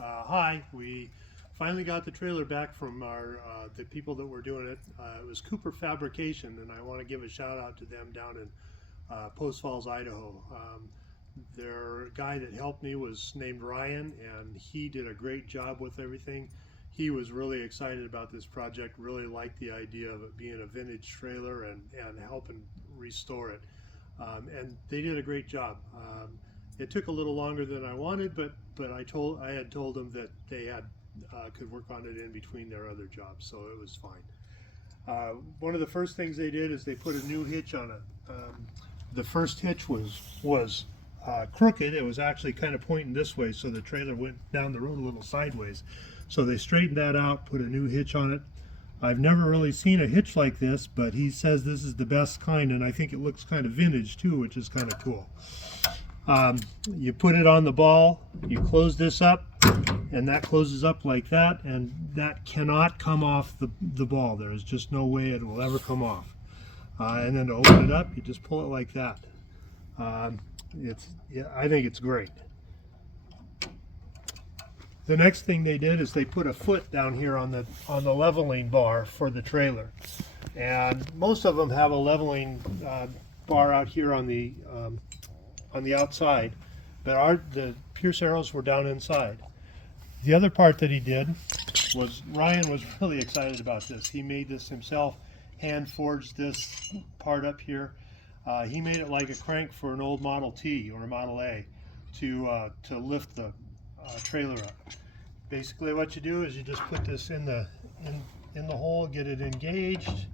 Hi, we finally got the trailer back from the people that were doing it. It was Cooper Fabrication, and I want to give a shout out to them down in Post Falls, Idaho. Their guy that helped me was named Ryan, and he did a great job with everything. He was really excited about this project, really liked the idea of it being a vintage trailer and helping restore it. And they did a great job. It took a little longer than I wanted, but I had told them that they had could work on it in between their other jobs, so it was fine. One of the first things they did is they put a new hitch on it. The first hitch was crooked. It was actually kind of pointing this way, so the trailer went down the road a little sideways. So they straightened that out, put a new hitch on it. I've never really seen a hitch like this, but he says this is the best kind, and I think it looks kind of vintage too, which is kind of cool. You put it on the ball, you close this up, and that closes up like that, and that cannot come off the ball. There is just no way it will ever come off. And then to open it up, you just pull it like that. I think it's great. The next thing they did is they put a foot down here on the leveling bar for the trailer, and most of them have a leveling bar out here on the outside, but the Pierce arrows were down inside. The other part that he did was Ryan was really excited about this. He made this himself, hand forged this part up here. He made it like a crank for an old Model T or a Model A to lift the trailer up. Basically what you do is you just put this in the hole, get it engaged,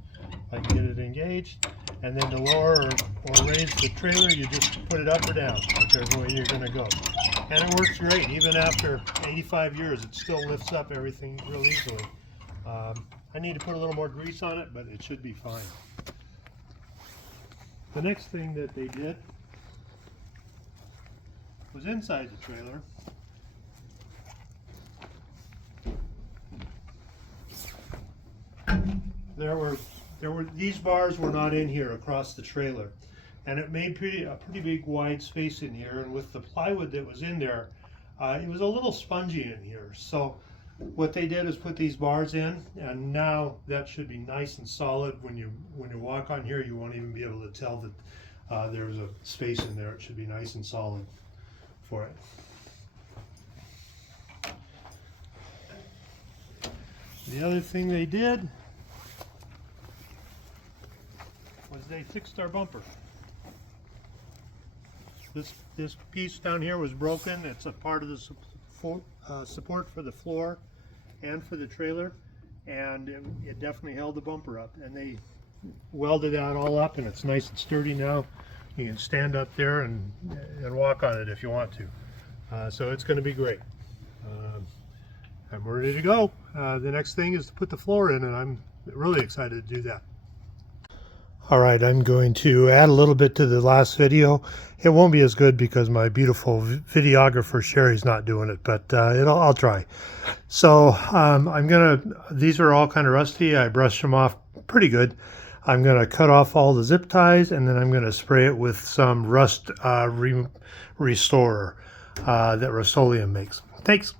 and then to lower or raise the trailer, you just put it up or down, whichever way you're going to go. And it works great. Even after 85 years, it still lifts up everything real easily. I need to put a little more grease on it, but it should be fine. The next thing that they did was inside the trailer. These bars were not in here across the trailer, and it made a pretty big wide space in here, and with the plywood that was in there, it was a little spongy in here. So what they did is put these bars in, and now that should be nice and solid. When you walk on here, you won't even be able to tell that there's a space in there. It should be nice and solid for it. The other thing they did was they fixed our bumper. This piece down here was broken. It's a part of the support for the floor and for the trailer, and it definitely held the bumper up. And they welded that all up, and it's nice and sturdy now. You can stand up there and walk on it if you want to. So it's going to be great. I'm ready to go. The next thing is to put the floor in, and I'm really excited to do that. Alright, I'm going to add a little bit to the last video. It won't be as good because my beautiful videographer Sherry's not doing it, but I'll try. So these are all kind of rusty. I brushed them off pretty good. I'm going to cut off all the zip ties, and then I'm going to spray it with some rust restorer that Rust-Oleum makes. Thanks.